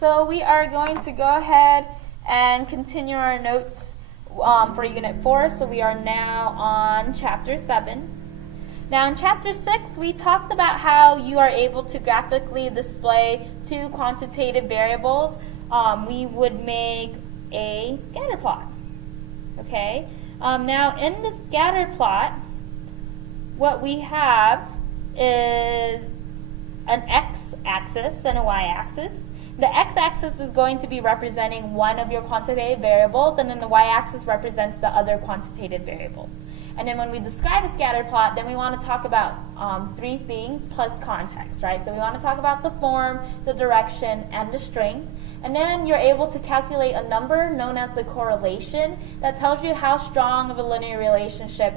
So we are going to go ahead and continue our notes for Unit 4. So we are now on Chapter 7. Now in Chapter 6, we talked about how you are able to graphically display two quantitative variables. We would make a scatter plot. Okay. Now in the scatter plot, what we have is an x-axis and a y-axis. The x-axis is going to be representing one of your quantitative variables, and then the y-axis represents the other quantitative variables. And then when we describe a scatter plot, then we want to talk about three things plus context, right? So we want to talk about the form, the direction, and the strength. And then you're able to calculate a number known as the correlation that tells you how strong of a linear relationship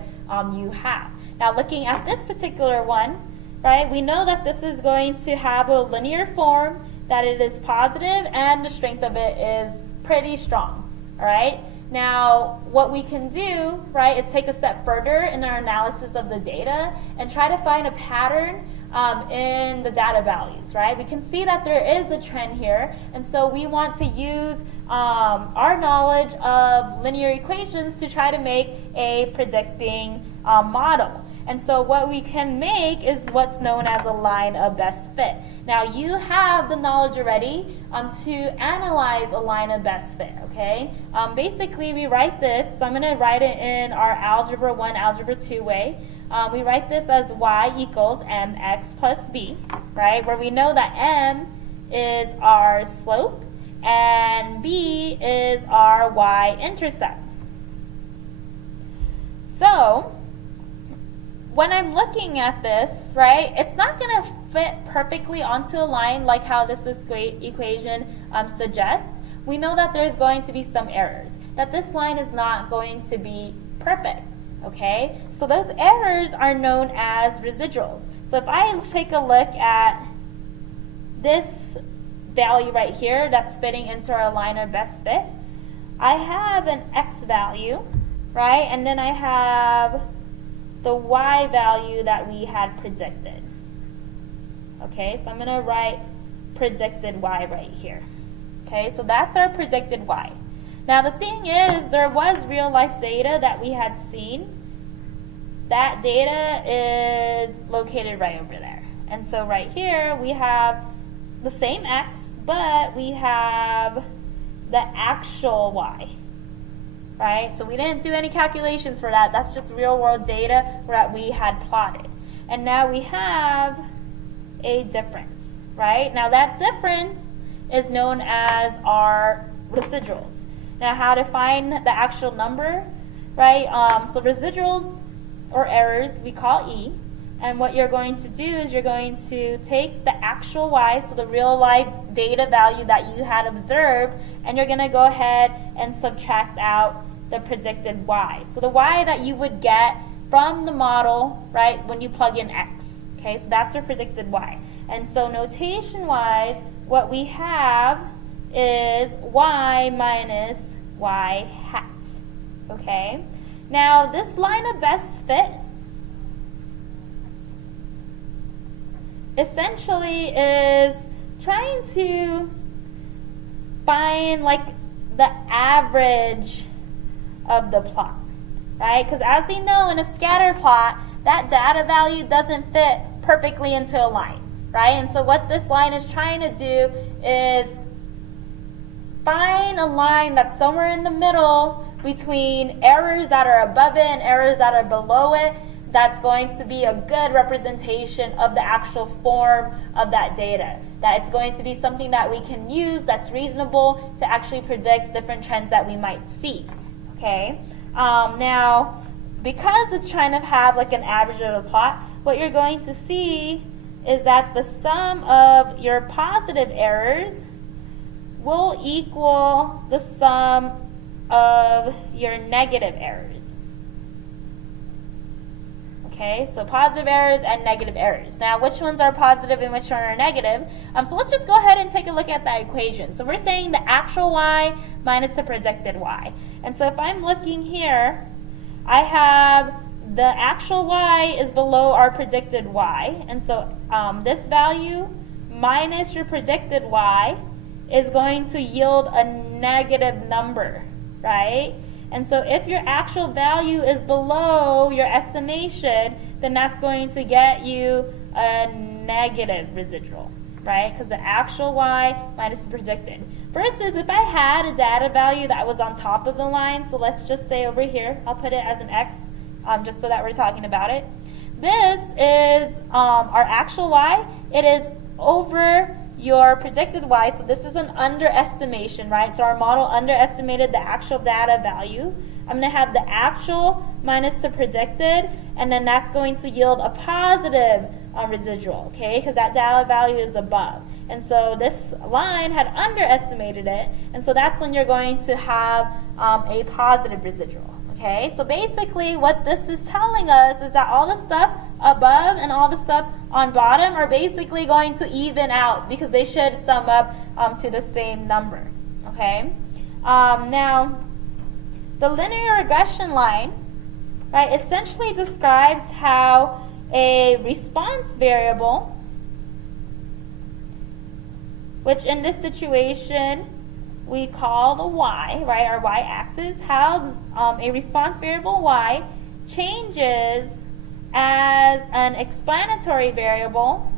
you have. Now looking at this particular one, right, we know that this is going to have a linear form, that it is positive, and the strength of it is pretty strong, all right? Now, what we can do, right, is take a step further in our analysis of the data and try to find a pattern in the data values, right? We can see that there is a trend here, and so we want to use our knowledge of linear equations to try to make a predicting model. And so what we can make is what's known as a line of best fit. Now you have the knowledge already to analyze a line of best fit, okay? Basically we write this, so I'm going to write it in our Algebra 1, Algebra 2 way. We write this as y equals mx plus b, right? Where we know that m is our slope and b is our y-intercept. So when I'm looking at this, right, it's not going to fit perfectly onto a line like how this equation suggests. We know that there's going to be some errors, that this line is not going to be perfect, okay? So those errors are known as residuals. So if I take a look at this value right here that's fitting into our line of best fit, I have an x value, right, and then I have the y value that we had predicted. Okay, so I'm going to write predicted y right here. Okay, so that's our predicted y. Now the thing is, there was real life data that we had seen. That data is located right over there. And so right here we have the same x, but we have the actual y. Right? So we didn't do any calculations for that. That's just real world data that we had plotted. And now we have a difference, right? Now that difference is known as our residuals. Now how to find the actual number, right? So residuals or errors we call E. And what you're going to do is you're going to take the actual y, so the real life data value that you had observed, and you're going to go ahead and subtract out the predicted y. So the y that you would get from the model, right, when you plug in x. Okay, so that's our predicted y. And so notation-wise, what we have is y minus y hat. Okay? Now, this line of best fit essentially is trying to find like the average of the plot, right? Because as we know, in a scatter plot, that data value doesn't fit perfectly into a line, right? And so what this line is trying to do is find a line that's somewhere in the middle between errors that are above it and errors that are below it, that's going to be a good representation of the actual form of that data. That it's going to be something that we can use that's reasonable to actually predict different trends that we might see. Okay, now because it's trying to have like an average of a plot, what you're going to see is that the sum of your positive errors will equal the sum of your negative errors. Okay, so positive errors and negative errors. Now, which ones are positive and which one are negative? So let's just go ahead and take a look at that equation. So we're saying the actual y minus the predicted y. And so if I'm looking here, I have the actual y is below our predicted y. And so this value minus your predicted y is going to yield a negative number, right? And so if your actual value is below your estimation, then that's going to get you a negative residual, right? Because the actual y minus the predicted. Versus if I had a data value that was on top of the line, so let's just say over here, I'll put it as an x, just so that we're talking about it. This is our actual y. It is over your predicted y, so this is an underestimation, right? So our model underestimated the actual data value. I'm going to have the actual minus the predicted, and then that's going to yield a positive residual, okay? Because that data value is above. And so this line had underestimated it, and so that's when you're going to have a positive residual. Okay, so basically what this is telling us is that all the stuff above and all the stuff on bottom are basically going to even out because they should sum up to the same number. Okay, now the linear regression line, right, essentially describes how a response variable, which in this situation we call the y, right, our y-axis, how a response variable y changes as an explanatory variable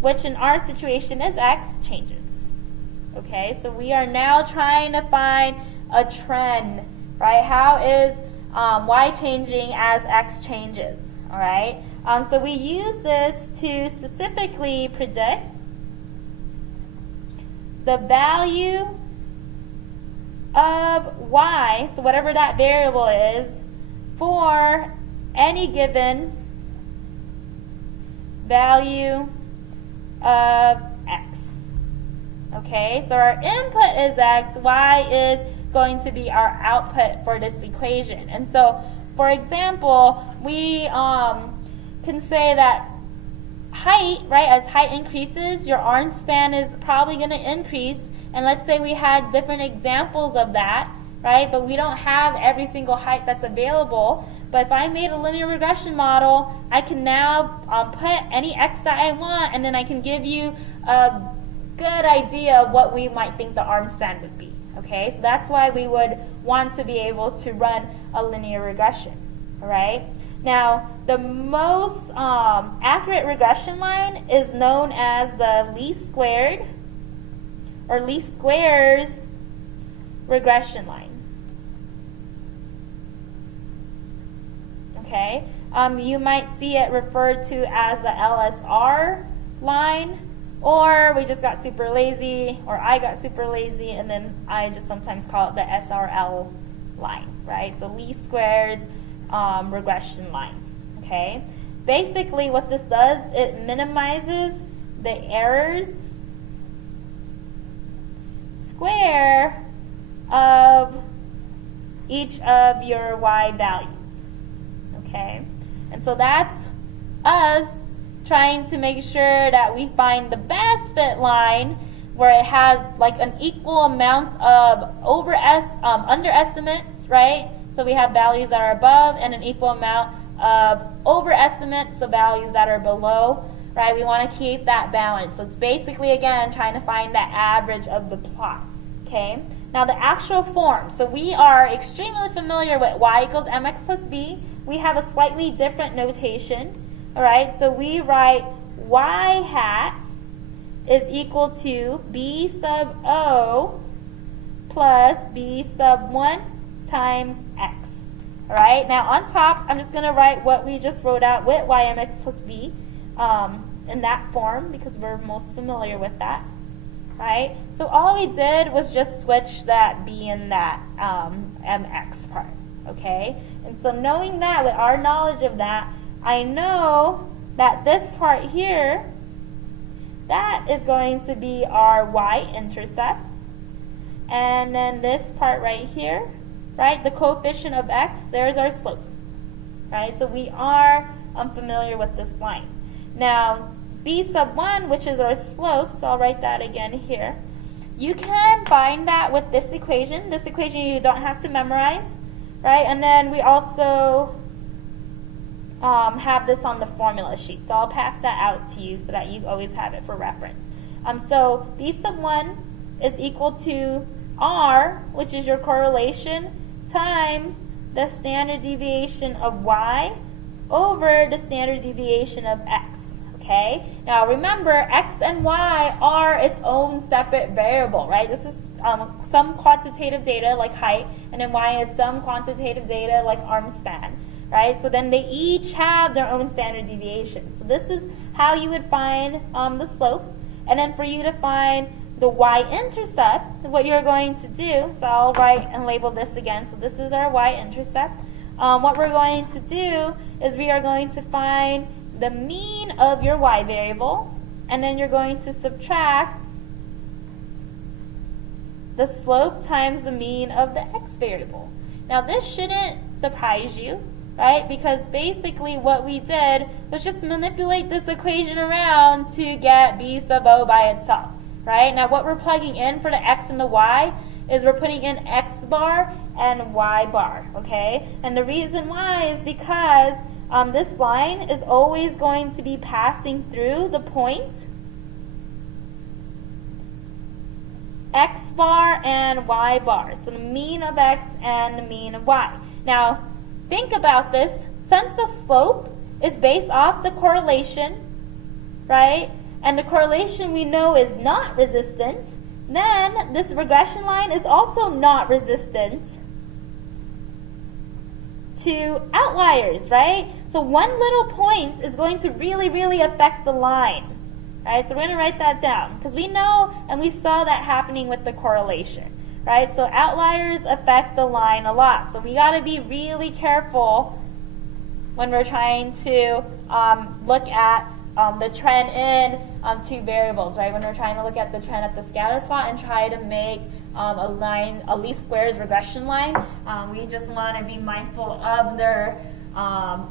which in our situation is x, changes. Okay, so we are now trying to find a trend, right? How is y changing as x changes, all right? So we use this to specifically predict the value of y, so whatever that variable is, for any given value of x. Okay, so our input is x, y is going to be our output for this equation. And so, for example, we can say that height, right, as height increases, your arm span is probably going to increase. And let's say we had different examples of that, right, but we don't have every single height that's available. But if I made a linear regression model, I can now put any x that I want, and then I can give you a good idea of what we might think the arm span would be. Okay, so that's why we would want to be able to run a linear regression. All right. Now, the most accurate regression line is known as the least squared or least squares regression line. Okay, you might see it referred to as the LSR line, or we just got super lazy, or I got super lazy, and then I just sometimes call it the SRL line, right? So least squares regression line. Okay, basically what this does, it minimizes the errors square of each of your y values. Okay, and so that's us trying to make sure that we find the best fit line where it has like an equal amount of underestimates, right? So we have values that are above and an equal amount of overestimates, so values that are below, right? We want to keep that balance. So it's basically, again, trying to find that average of the plot, okay? Now the actual form. So we are extremely familiar with y equals mx plus b. We have a slightly different notation, all right? So we write y hat is equal to b sub o plus b sub 1 times x. All right, now on top, I'm just going to write what we just wrote out with ymx plus b in that form because we're most familiar with that, right? So all we did was just switch that b and that mx part, okay? And so knowing that, with our knowledge of that, I know that this part here, that is going to be our y-intercept. And then this part right here, right, the coefficient of x, there's our slope, right? So we are familiar with this line. Now, b sub 1, which is our slope, so I'll write that again here. You can find that with this equation. This equation you don't have to memorize, right? And then we also have this on the formula sheet. So I'll pass that out to you so that you always have it for reference. So B sub 1 is equal to R, which is your correlation, times the standard deviation of Y over the standard deviation of X. Okay? Now remember, X and Y are its own separate variable, right? This is some quantitative data like height, and then Y is some quantitative data like arm span. Right? So then they each have their own standard deviation. So this is how you would find the slope. And then for you to find the y-intercept, what you're going to do, so I'll write and label this again. So this is our y-intercept. What we're going to do is we are going to find the mean of your y variable, and then you're going to subtract the slope times the mean of the x variable. Now this shouldn't surprise you, right? Because basically what we did was just manipulate this equation around to get b sub o by itself, right? Now what we're plugging in for the x and the y is we're putting in x bar and y bar, okay? And the reason why is because this line is always going to be passing through the point x bar and y bar. So the mean of x and the mean of y. Now, think about this. Since the slope is based off the correlation, right, and the correlation we know is not resistant, then this regression line is also not resistant to outliers, right? So one little point is going to really, really affect the line, right? So we're going to write that down because we know and we saw that happening with the correlation. Right? So outliers affect the line a lot. So we got to be really careful when we're trying to look at the trend in two variables, right? When we're trying to look at the trend at the scatter plot and try to make a line, a least squares regression line, we just want to be mindful of their,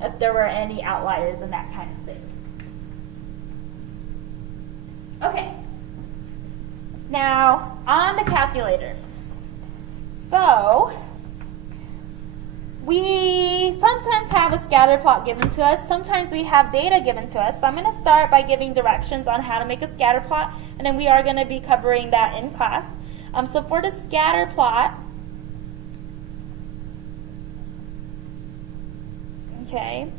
if there were any outliers and that kind of thing. Okay. Now, on the calculator. So, we sometimes have a scatter plot given to us. Sometimes we have data given to us. So I'm going to start by giving directions on how to make a scatter plot, and then we are going to be covering that in class. So for the scatter plot, okay,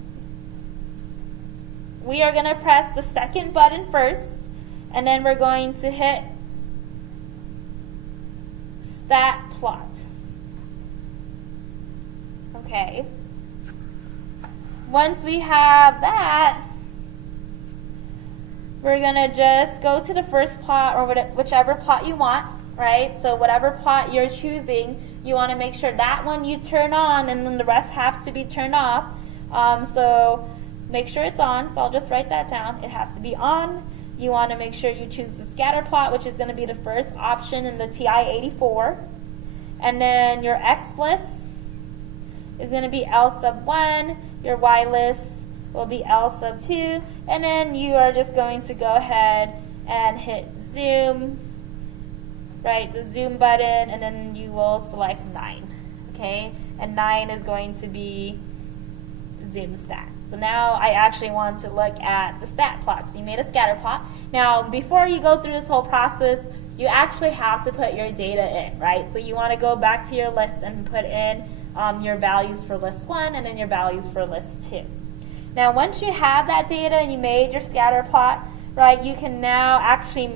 we are going to press the second button first, and then we're going to hit stat plot. Okay. Once we have that, we're going to just go to the first plot or whichever plot you want, right? So whatever plot you're choosing, you want to make sure that one you turn on and then the rest have to be turned off. So make sure it's on. So I'll just write that down. It has to be on. You want to make sure you choose the scatter plot, which is going to be the first option in the TI-84. And then your X list is going to be L sub 1, your Y list will be L sub 2, and then you are just going to go ahead and hit zoom, right, the zoom button, and then you will select 9, okay, and 9 is going to be zoom stat. So now I actually want to look at the stat plot. So you made a scatter plot. Now before you go through this whole process, you actually have to put your data in, right? So you want to go back to your list and put in your values for list 1 and then your values for list 2. Now once you have that data and you made your scatter plot, right, you can now actually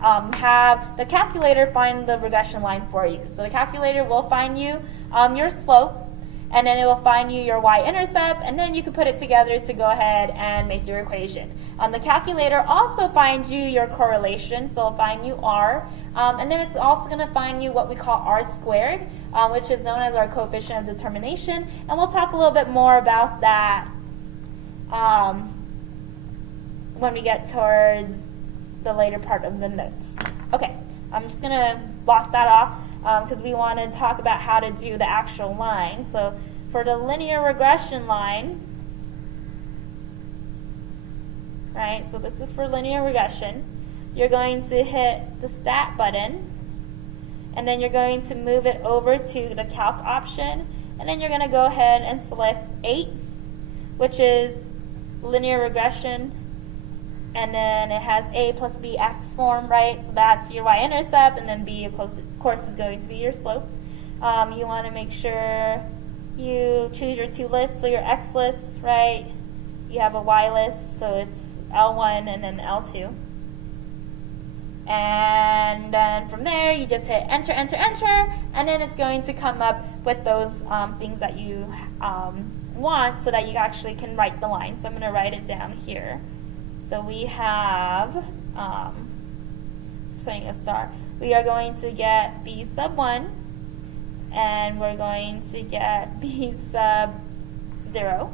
have the calculator find the regression line for you. So the calculator will find you your slope, and then it will find you your y-intercept, and then you can put it together to go ahead and make your equation. The calculator also finds you your correlation, so it'll find you R, and then it's also going to find you what we call R squared, which is known as our coefficient of determination, and we'll talk a little bit more about that when we get towards the later part of the notes. Okay, I'm just going to block that off because we want to talk about how to do the actual line. So for the linear regression line, right, so this is for linear regression, you're going to hit the stat button, and then you're going to move it over to the calc option, and then you're going to go ahead and select 8, which is linear regression, and then it has a plus bx form, right? So that's your y-intercept, and then b, of course, is going to be your slope. You want to make sure you choose your two lists, so your x list, right? You have a y list, so it's L1 and then L2. And then from there, you just hit enter, enter, enter, and then it's going to come up with those things that you want so that you actually can write the line. So I'm going to write it down here. So we have, just putting a star, we are going to get B sub 1, and we're going to get B sub 0,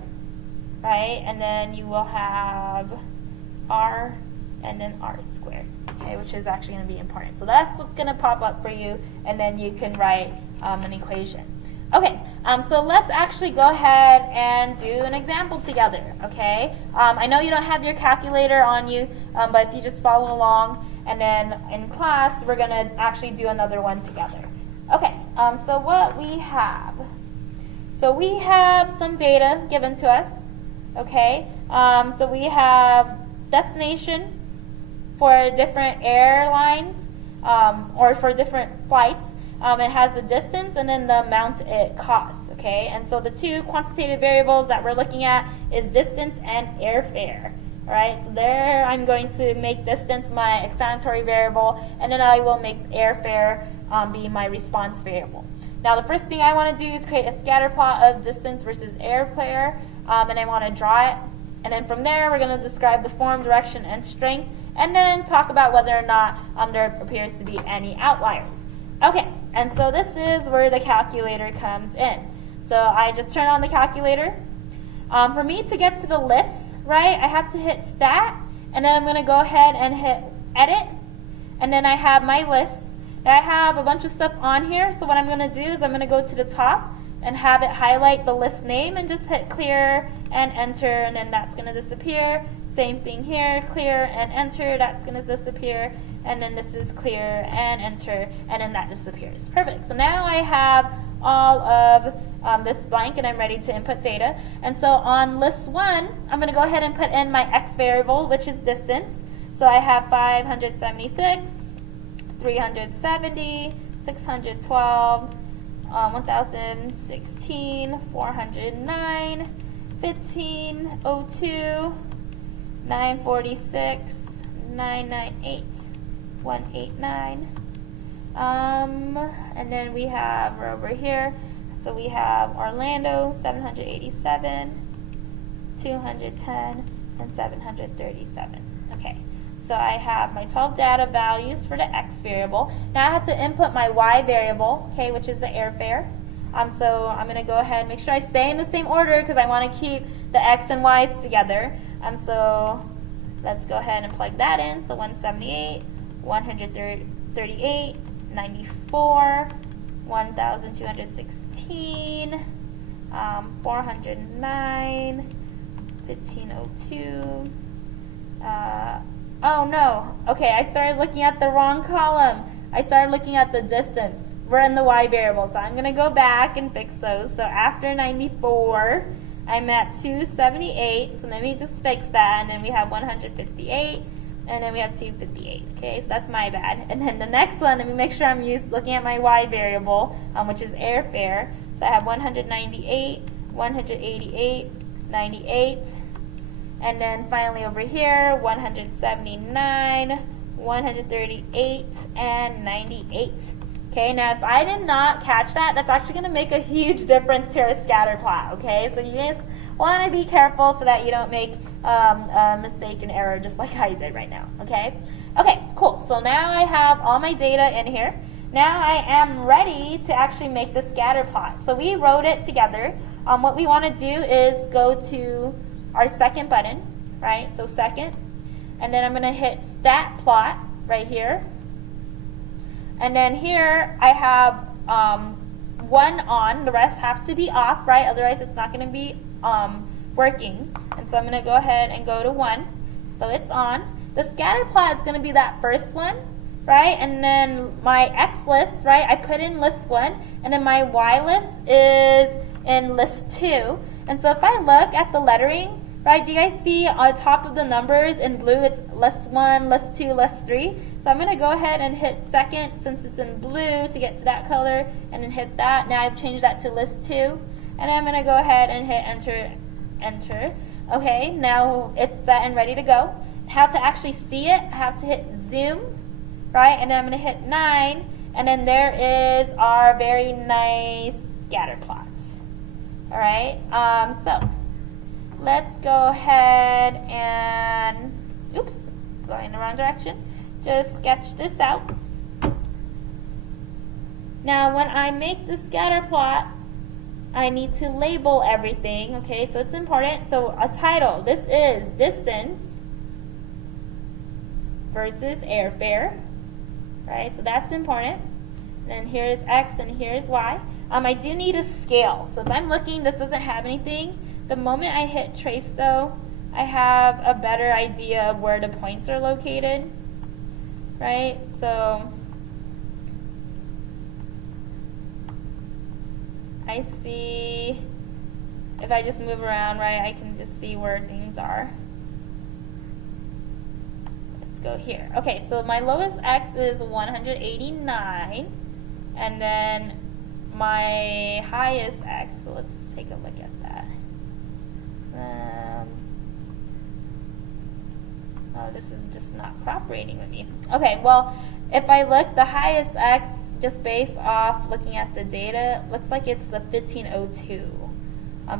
right? And then you will have R and then R squared, okay, which is actually going to be important. So that's what's going to pop up for you, and then you can write an equation. Okay, so let's actually go ahead and do an example together, okay? I know you don't have your calculator on you, but if you just follow along, and then in class, we're going to actually do another one together. Okay, so what we have. So we have some data given to us, okay? So we have destination for different airlines, or for different flights. It has the distance and then the amount it costs, okay? And so the two quantitative variables that we're looking at is distance and airfare, all right? So there I'm going to make distance my explanatory variable, and then I will make airfare be my response variable. Now the first thing I want to do is create a scatter plot of distance versus airfare, and I want to draw it. And then from there, we're going to describe the form, direction, and strength, and then talk about whether or not there appears to be any outliers. Okay, and so this is where the calculator comes in. So I just turn on the calculator. For me to get to the list, right, I have to hit stat, and then I'm going to go ahead and hit edit, and then I have my list. Now I have a bunch of stuff on here, so what I'm going to do is I'm going to go to the top and have it highlight the list name and just hit clear and enter, and then that's going to disappear. Same thing here, clear and enter, that's going to disappear, and then this is clear and enter, and then that disappears. Perfect. So now I have all of this blank, and I'm ready to input data. And so on list 1, I'm going to go ahead and put in my x variable, which is distance. So I have 576, 370, 612, 1016, 409, 1502, 946, 998, 189, and then we have, we're over here, so we have Orlando, 787, 210, and 737. Okay, so I have my 12 data values for the x variable. Now I have to input my y variable, okay, which is the airfare. So I'm going to go ahead and make sure I stay in the same order because I want to keep the x and y's together. So let's go ahead and plug that in. So 178, 138, 94, 1216, 409, 1502. Oh no, okay, I started looking at the wrong column. I started looking at the distance. We're in the y variable, so I'm going to go back and fix those. So after 94, I'm at 278, so let me just fix that, and then we have 158, and then we have 258. Okay, so that's my bad. And then the next one, let me make sure I'm looking at my y variable, which is airfare. So I have 198, 188, 98, and then finally over here, 179, 138, and 98. Okay, now if I did not catch that, that's actually going to make a huge difference to your scatter plot, okay? So you guys want to be careful so that you don't make a mistake and error just like I did right now, okay? Okay, cool. So now I have all my data in here. Now I am ready to actually make the scatter plot. So we wrote it together. What we want to do is go to our second button, right? So second, and then I'm going to hit stat plot right here. And then here I have one on, the rest have to be off, right? Otherwise it's not going to be working. And so I'm going to go ahead and go to 1. So it's on. The scatter plot is going to be that first one, right? And then my X list, right? I put in list 1, and then my Y list is in list 2. And so if I look at the lettering, right, do you guys see on top of the numbers in blue it's less 1, less 2, less 3? So I'm going to go ahead and hit second since it's in blue to get to that color, and then hit that. Now I've changed that to list 2, and I'm going to go ahead and hit enter. Okay, now it's set and ready to go. How to actually see it, I have to hit zoom, right, and then I'm going to hit 9, and then there is our very nice scatter plots. Alright, so let's go ahead and, oops, going in the wrong direction, just sketch this out. Now when I make the scatter plot, I need to label everything, okay, so it's important. So a title, this is distance versus airfare, right, so that's important. Then here's X and here's Y. I do need a scale, so if I'm looking, this doesn't have anything. The moment I hit trace though, I have a better idea of where the points are located, right? So I see, if I just move around, right, I can just see where things are. Let's go here. Okay, so my lowest X is 189, and then my highest X, so let's take a look at that. Oh, this is just not cooperating with me. Okay, well, if I look, the highest X, just based off looking at the data, looks like it's the 1502.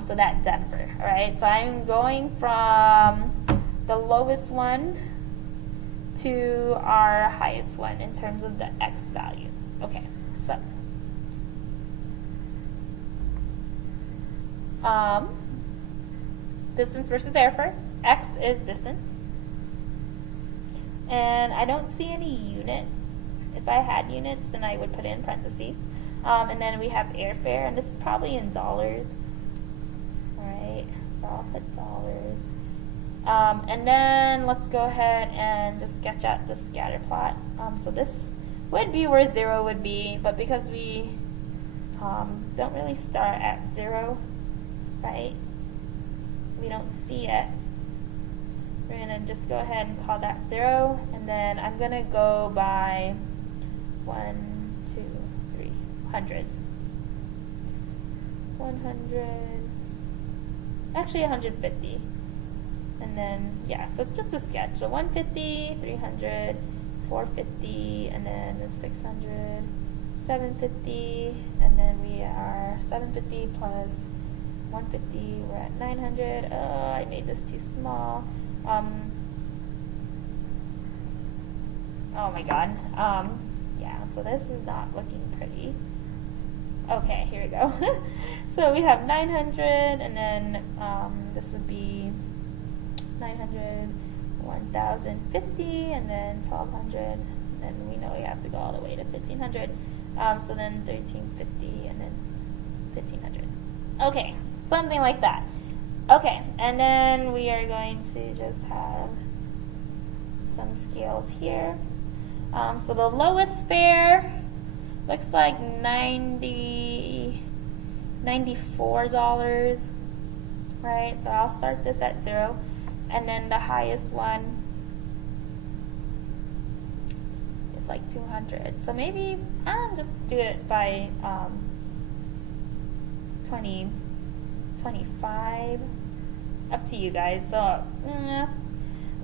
So that Denver, alright? So I'm going from the lowest one to our highest one in terms of the X value. Okay, so distance versus airfare. X is distance. And I don't see any units. If I had units, then I would put it in parentheses. And then we have airfare, and this is probably in dollars. Alright, so I'll put dollars. And then let's go ahead and just sketch out the scatter plot. So this would be where 0 would be, but because we don't really start at 0, right? We don't see it. We're going to just go ahead and call that 0, and then I'm going to go by 1, 2, 3, hundreds. 100, actually 150. And then, yeah, so it's just a sketch. So 150, 300, 450, and then 600, 750, and then we are 750 plus 150, we're at 900. Oh, I made this too small. Oh my god. Yeah, so this is not looking pretty. Okay, here we go. So we have 900, and then this would be 900, 1050, and then 1200, and then we know we have to go all the way to 1500. So then 1350, and then 1500. Okay, something like that. Okay, and then we are going to just have some scales here. So the lowest fare looks like $94, right? So I'll start this at 0, and then the highest one is like 200. So maybe I'll just do it by 25. Up to you guys. So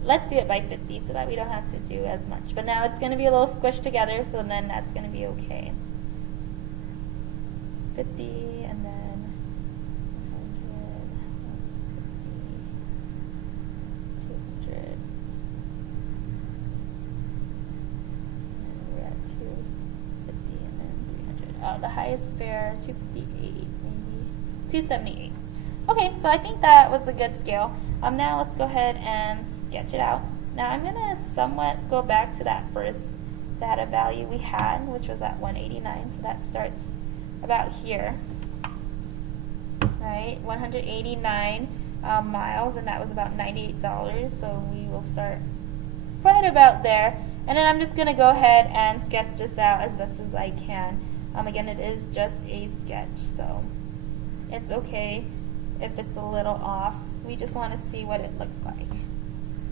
let's do it by 50 so that we don't have to do as much. But now it's going to be a little squished together, so then that's going to be okay. 50, and then 100, 150, 200, and we're at 250, and then 300. Oh, the highest fare, 258, maybe 278. Okay, so I think that was a good scale. Now let's go ahead and sketch it out. Now I'm going to somewhat go back to that first data value we had, which was at 189, so that starts about here, right? 189 miles, and that was about $98, so we will start right about there. And then I'm just going to go ahead and sketch this out as best as I can. Again, it is just a sketch, so it's okay if it's a little off. We just want to see what it looks like.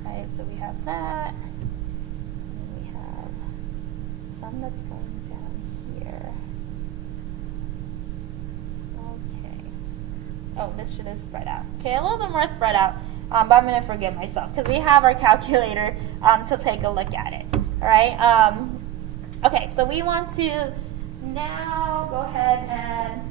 Alright, so we have that. And we have some that's going down here. Okay. Oh, this should have spread out. Okay, a little bit more spread out, but I'm going to forgive myself because we have our calculator to take a look at it. Alright, okay, so we want to now go ahead and